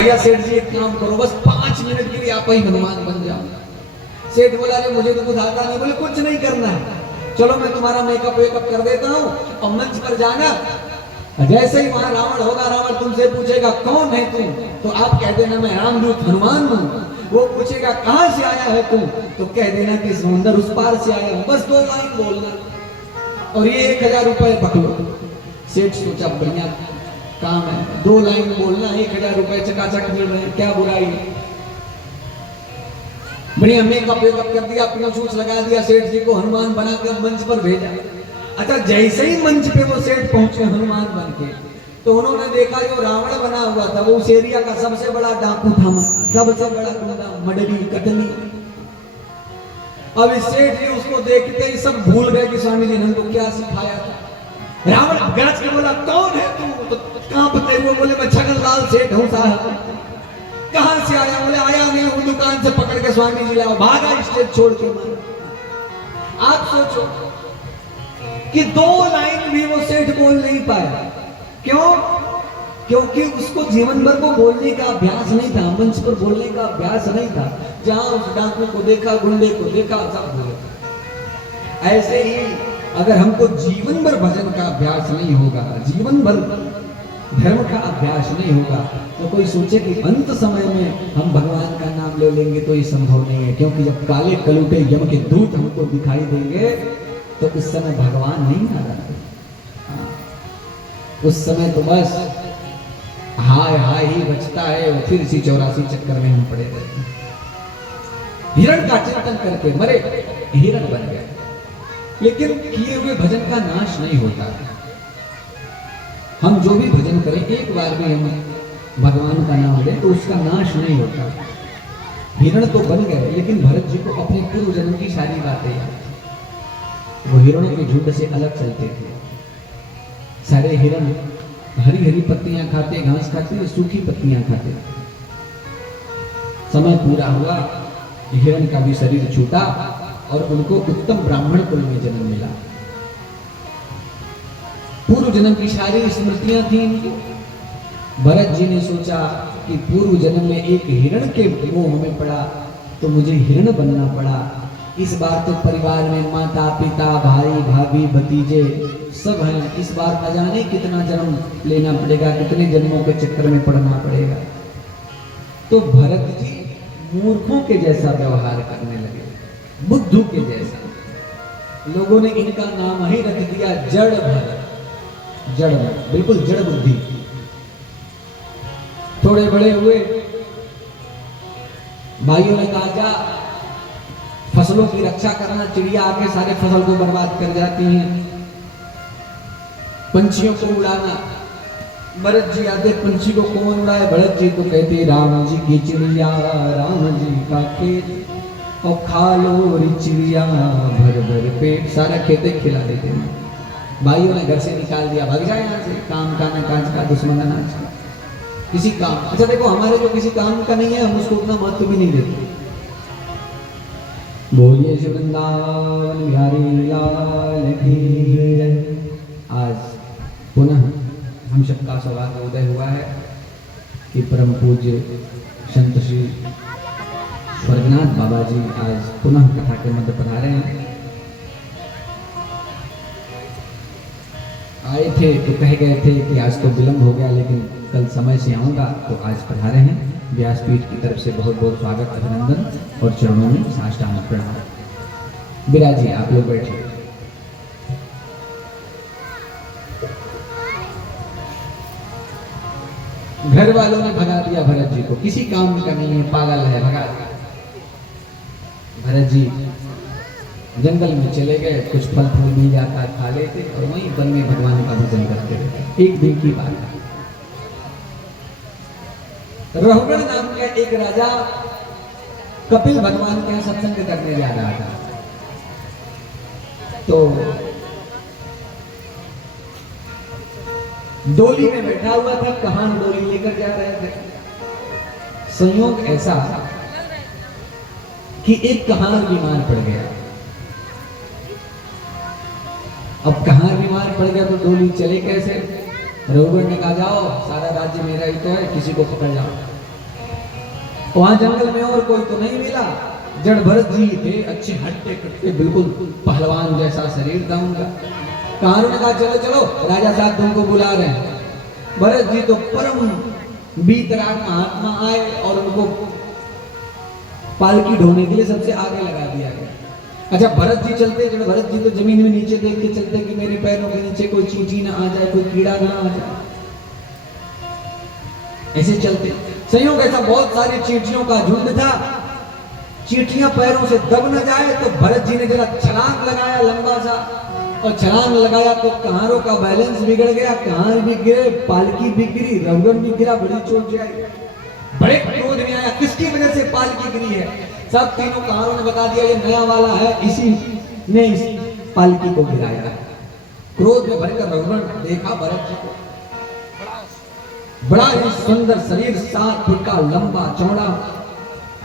भैया सेठ जी एक काम करो, बस 5 मिनट के लिए आप ही हनुमान बन जाओ। सेठ बोला अरे मुझे तो कुछ आता नहीं। बोले कुछ नहीं करना है, चलो मैं तुम्हारा मेकअप वेकअप कर देता हूँ और मंच पर जाना, जैसे ही वहां रावण होगा, रावण तुमसे पूछेगा कौन है तुम, तो आप कह देना मैं रामदूत हनुमान हूँ। वो पूछेगा कहां से आया है तुम, तो कह देना कि समुंदर उस पार से आया हूं। बस 2 लाइन बोलना और ये 1000 रुपए पकड़ो। सेठ सोचा बढ़िया काम है, 2 लाइन बोलना, 1000 रुपए चकाचक मिल रहे हैं, क्या बुराई है। बढ़िया मेकअप वेकअप कर दिया, अपना शूज लगा दिया, सेठ जी को हनुमान बनाकर मंच पर भेजा। अच्छा जैसे ही मंच पे वो सेठ पहुंचे हनुमान बन के, तो उन्होंने देखा जो रावण बना हुआ था वो उस एरिया का सबसे बड़ा डाकू था, सबसे बड़ा गुंडा, मडरी कटनी। अब इस सेठ जी उसको देखते ही सब भूल गए कि स्वामी जी ने उनको क्या सिखाया था। रावण गरज के बोला कौन है तू, तो कहां पते हुए बोले मैं छगनलाल सेठ हूं साहब। कहां से आया, बोले आया नहीं हूं, दुकान से पकड़ के स्वामी जी लाओ। भागा स्टेज छोड़ के मारा। आप सोचो कि 2 लाइन भी वो सेठ बोल नहीं पाया। क्यों? क्योंकि उसको जीवन भर को बोलने का अभ्यास नहीं था, मंच पर बोलने का अभ्यास नहीं था। जहां उस डाकू को देखा, गुंडे को देखा, सब बोले। ऐसे ही अगर हमको जीवन भर भजन का अभ्यास नहीं होगा, जीवन भर धर्म का अभ्यास नहीं होगा, तो कोई सोचे कि अंत समय में हम भगवान का नाम ले लेंगे तो ये संभव नहीं है। क्योंकि जब काले कलूटे यम के दूत हमको दिखाई देंगे तो उस समय भगवान नहीं आ रहा, उस समय तो बस हाय हाय ही बचता है, और फिर इसी 84 चक्कर में हम पड़े रहते हैं। हिरण का चिंतन करके मरे, हिरण बन गए, लेकिन किए हुए भजन का नाश नहीं होता। हम जो भी भजन करें, एक बार भी हम भगवान का नाम लें तो उसका नाश नहीं होता। हिरण तो बन गए, लेकिन भरत जी को अपने पूर्व जन्म की सारी बातें याद। वो हिरणों के झुंड से अलग चलते थे। सारे हिरण हरी हरी पत्तियां खाते, घास खाते, सूखी पत्तियां खाते। समय पूरा हुआ, हिरण का भी शरीर छूटा और उनको उत्तम ब्राह्मण कुल में जन्म मिला। पूर्व जन्म की सारी स्मृतियां थी इनको। भरत जी ने सोचा कि पूर्व जन्म में एक हिरण के मोह में पड़ा तो मुझे हिरण बनना पड़ा। इस बार तो परिवार में माता पिता भाई भाभी भतीजे सब हैं, इस बार न जाने कितना जन्म लेना पड़ेगा, कितने जन्मों के चक्कर में पड़ना पड़ेगा। तो भरत जी मूर्खों के जैसा व्यवहार करने लगे, बुद्धू के जैसा। लोगों ने इनका नाम ही रख दिया जड़ भरत, जड़, बिल्कुल जड़ बुद्धि। थोड़े बड़े हुए, भाइयों ने कहा जा फसलों की रक्षा करना, चिड़िया आके सारे फसल को बर्बाद कर जाती हैं, पंछियों को उड़ाना। भरत जी आते, पंछी को कौन उड़ाए? भरत जी तो कहते राम जी की चिड़िया, राम जी का खेत, और खा लो री चिड़िया भर भर पेट। सारा खेते खिला देते हैं। भाइयों ने घर से निकाल दिया, भाग जाए यहाँ से, काम का न काज का, दुश्मन अनाज का, किसी काम। अच्छा देखो, हमारे जो किसी काम का नहीं है हम उसको उतना महत्व भी नहीं देते। बोलिए श्री वृंदावन बिहारी लाल की जय। आज पुनः हम सबका सौभाग्य उदय हुआ है कि परम पूज्य संत श्री स्वर्गनाथ बाबा जी आज पुनः कथा के मध्य पधारे हैं। आए थे तो कह गए थे कि आज तो विलंब हो गया, लेकिन कल समय से आऊंगा, तो आज पधारे हैं। व्यासपीठ की तरफ से बहुत बहुत स्वागत, अभिनंदन और चरणों में साष्टांग प्रणाम। विराजिए, आप लोग बैठिए। घर वालों ने भगा दिया भरत जी को, किसी काम का नहीं है, पागल है, भगा दिया। भरत जी जंगल में चले गए, कुछ फल फूल मिल जाता खा लेते और वहीं वन में भगवान का भजन करते रहते। एक दिन की बात है, रहुगण नाम का एक राजा कपिल भगवान के यहाँ सत्संग करने जा रहा था। तो डोली में बैठा हुआ था, कहान डोली लेकर जा रहे थे। संयोग ऐसा कि एक कहान बीमार पड़ गया। अब कहान बीमार पड़ गया तो डोली चले कैसे? रघुवर ने कहा जाओ, सारा राज्य मेरा ही तो है, किसी को पकड़ जाओ। वहां जंगल में और कोई तो नहीं मिला, जड़ भरत जी थे, अच्छे हट्टे कट्टे बिल्कुल पहलवान जैसा शरीर था उनका। कहारों ने कहा चलो चलो राजा साहब तुमको बुला रहे हैं। भरत जी तो परम वीतराग महात्मा आए और उनको पालकी ढोने के लिए सबसे आगे लगा दिया गया। अच्छा भरत जी चलते, जब भरत जी तो जमीन में नीचे देख के चलते कि मेरे पैरों के नीचे कोई चींटी ना आ जाए, कोई कीड़ा ना आ जाए, ऐसे चलते। संयोग ऐसा बहुत सारी चींटियों का झुंड था, चींटियां पैरों से दब न जाए तो भरत जी ने जरा छलांग लगाया लंबा सा, और छलांग लगाया तो कहारों का बैलेंस बिगड़ गया, कहार भी गिरे, पालकी भी गिरी, रघुगण भी गिरा, बड़ी चोट जाए। बड़े क्रोध में आया, किसकी वजह से पालकी गिरी है? सब तीनों कहारों ने बता दिया ये नया वाला है, इसी ने इस पालकी को गिराया है। क्रोध में भरकर रघुगण देखा भरत जी को, बड़ा ही सुंदर शरीर, 7 फुट का लंबा चौड़ा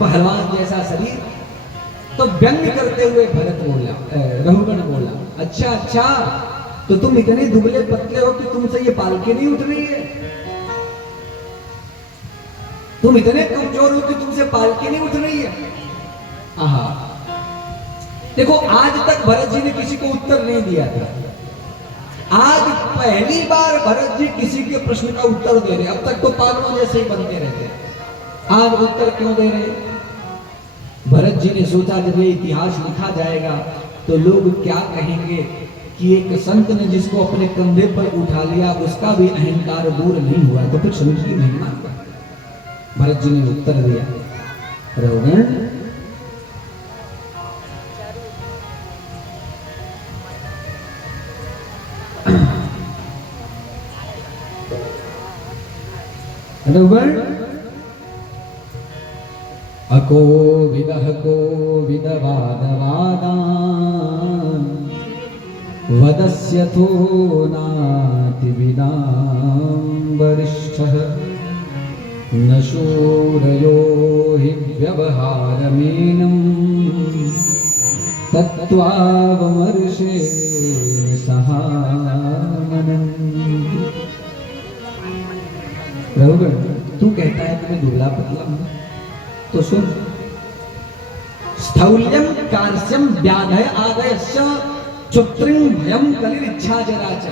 पहलवान जैसा शरीर। तो व्यंग करते हुए भरत बोला, रघुगण बोला, अच्छा अच्छा तो तुम इतने दुबले पतले हो कि तुमसे ये पालकी नहीं उठ रही है? तुम इतने कमजोर हो कि तुमसे पालकी नहीं उठ रही है? आहा, देखो आज तक भरत जी ने किसी को उत्तर नहीं दिया था, आज पहली बार भरत जी किसी के प्रश्न का उत्तर दे रहे। अब तक तो पागलों जैसे ही बनते रहते, आज उत्तर क्यों दे रहे? भरत जी ने सोचा जब ये इतिहास लिखा जाएगा तो लोग क्या कहेंगे कि एक संत ने जिसको अपने कंधे पर उठा लिया उसका भी अहंकार दूर नहीं हुआ, तो फिर संत की महिमा क्या? भरत जी ने उत्तर दिया, रघुगण अको विदह को विदवाद वादान वदस्यथो नाति विदाम वरिष्ठः न शूरयो हि व्यवहारमेनं तत्त्वावमर्षे सहाननं। रघुगण तू कहता है कि मैं दुबला पतला हूं, तो सुन, स्थौल्यम कार्श्यम व्याधय आदयस्य क्षुत्रिं भयम कलिरिच्छा जराच।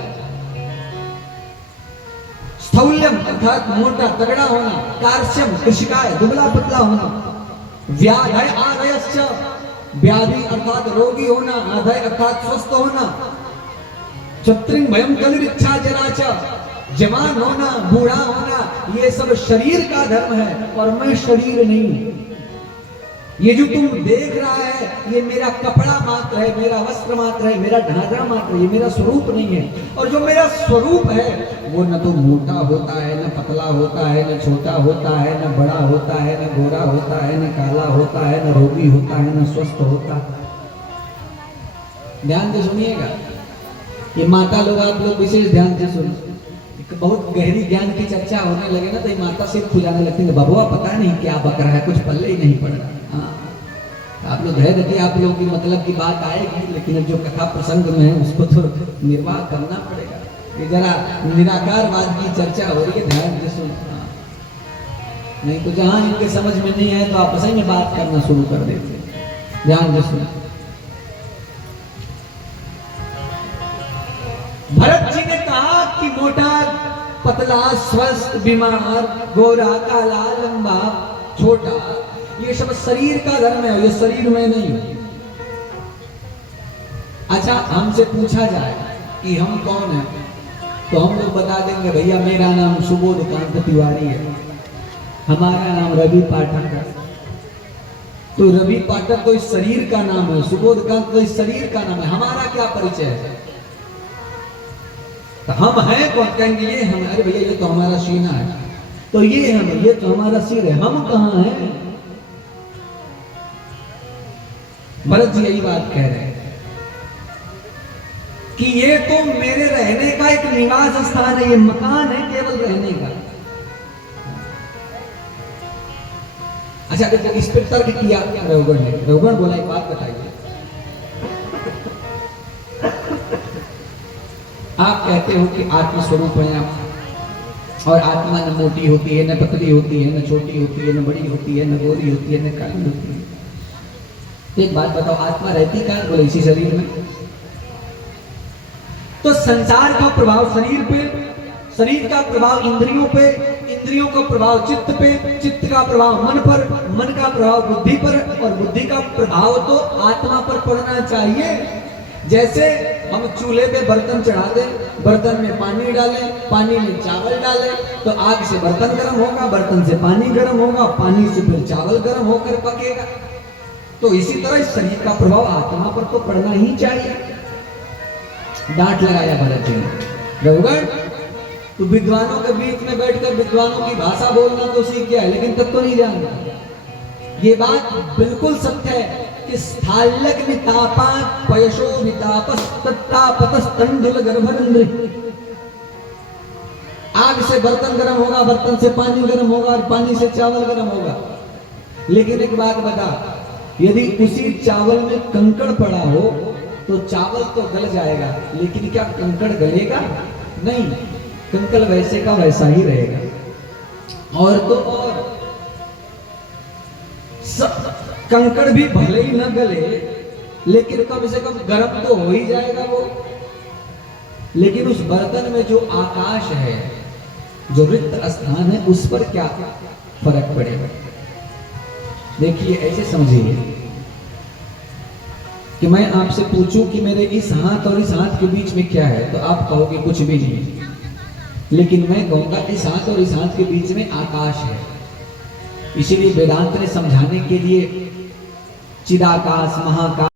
स्थौल्यम अर्थात मोटा तगड़ा होना, कार्श्यम कृशिकाय दुबला पतला होना, व्याधय आदयस्य व्याधि अर्थात रोगी होना, आदय अर्थात स्वस्थ होना, क्षुत्रिं भयम कलिरिच्छा जराच जवान होना, बूढ़ा होना, ये सब शरीर का धर्म है और मैं शरीर नहीं। ये जो तुम देख रहा है ये मेरा कपड़ा मात्र है, मेरा वस्त्र मात्र है, मेरा ढांचा मात्र है, ये मेरा स्वरूप नहीं है। और जो मेरा स्वरूप है वो न तो मोटा होता है, न पतला होता है, न छोटा होता है, न बड़ा होता है, न गोरा होता है, न काला होता है, न रोगी होता है, न स्वस्थ होता है। ध्यान से सुनिएगा, ये माता लोग आप लोग विशेष ध्यान से सुनिए। बहुत गहरी ज्ञान की चर्चा होने लगे ना तो ये माता सिर खुजाने लगती है, बबुआ पता नहीं क्या बक रहा है, कुछ पल्ले ही नहीं पड़ रहा। हाँ आप लोग धैर्य रखिए, आप लोगों की मतलब की बात आएगी, लेकिन अब जो कथा प्रसंग में है उसको तो निर्वाह करना पड़ेगा। ये जरा निराकारवाद की चर्चा हो रही है, ध्यान से सुन। नहीं तो जहां इनके समझ में नहीं आए तो आपस में बात करना शुरू कर देते। ध्यान से सुन, भरत जी ने कहा कि मोटा पतला स्वस्थ बीमार गोरा काला लंबा छोटा ये सब शरीर का धर्म है, ये शरीर में नहीं। अच्छा हमसे पूछा जाए कि हम कौन हैं तो हम लोग बता देंगे भैया मेरा नाम सुबोधकांत तिवारी है, हमारा नाम रवि पाठक है। तो रवि पाठक तो इस शरीर का नाम है, सुबोधकांत तो इस शरीर का नाम है, हमारा क्या परिचय है? तो हम हैं कौन? कहेंगे ये हमारे भैया ये तो हमारा सीना है, तो ये हम, ये तो हमारा सिर है, हम कहां हैं? भरत जी यही बात कह रहे हैं कि ये तो मेरे रहने का एक निवास स्थान है, ये मकान है केवल रहने का। अच्छा देखो इस पर तर्क किया रघुगण ने। रघुगण बोला एक बात बताइए, आप कहते हो कि आत्मस्वरूप है आप, और आत्मा न मोटी होती है, न पतली होती है, न छोटी होती है, न बड़ी होती है, न गोरी होती है, न काली होती है। एक बात बताओ, आत्मा रहती कहाँ? बोले इसी शरीर में। तो संसार का प्रभाव शरीर पे, शरीर का प्रभाव इंद्रियों पे, इंद्रियों का प्रभाव चित्त पे, चित्त का प्रभाव मन पर, मन का प्रभाव बुद्धि पर, और बुद्धि का प्रभाव तो आत्मा पर पड़ना चाहिए। जैसे हम चूल्हे पे बर्तन चढ़ा दें, बर्तन में पानी डालें, पानी में चावल डालें, तो आग से बर्तन गर्म होगा, बर्तन से पानी गर्म होगा, पानी से फिर चावल गर्म होकर पकेगा। तो इसी तरह शरीर का प्रभाव आत्मा पर तो पड़ना ही चाहिए। डांट लगाया भरत जी ने, रघुगण तो विद्वानों के बीच में बैठकर विद्वानों की भाषा बोलना तो सीख गया है, लेकिन तब तो नहीं जानता। ये बात बिल्कुल सत्य है कि स्थाल्यक नितापा पयशो नितापस तत्तापतस तंडुल गर्भरंद्र। आग से बर्तन गर्म होगा, बर्तन से पानी गर्म होगा, और पानी से चावल गर्म होगा। लेकिन एक बात बता, यदि उसी चावल में कंकड़ पड़ा हो तो चावल तो गल जाएगा, लेकिन क्या कंकड़ गलेगा? नहीं, कंकड़ वैसे का वैसा ही रहेगा। और तो और कंकड़ भी भले ही न गले, लेकिन कम से कम गर्म तो हो ही जाएगा वो। लेकिन उस बर्तन में जो आकाश है, जो रिक्त स्थान है, उस पर क्या फर्क पड़ेगा? देखिए, ऐसे समझिए कि मैं आपसे पूछूं कि मेरे इस हाथ और इस हाथ के बीच में क्या है, तो आप कहोगे कुछ भी नहीं। लेकिन मैं कहूंगा इस हाथ और इस हाथ के बीच में आकाश है। इसीलिए वेदांत ने समझाने के लिए चिदाकाश, महाकाश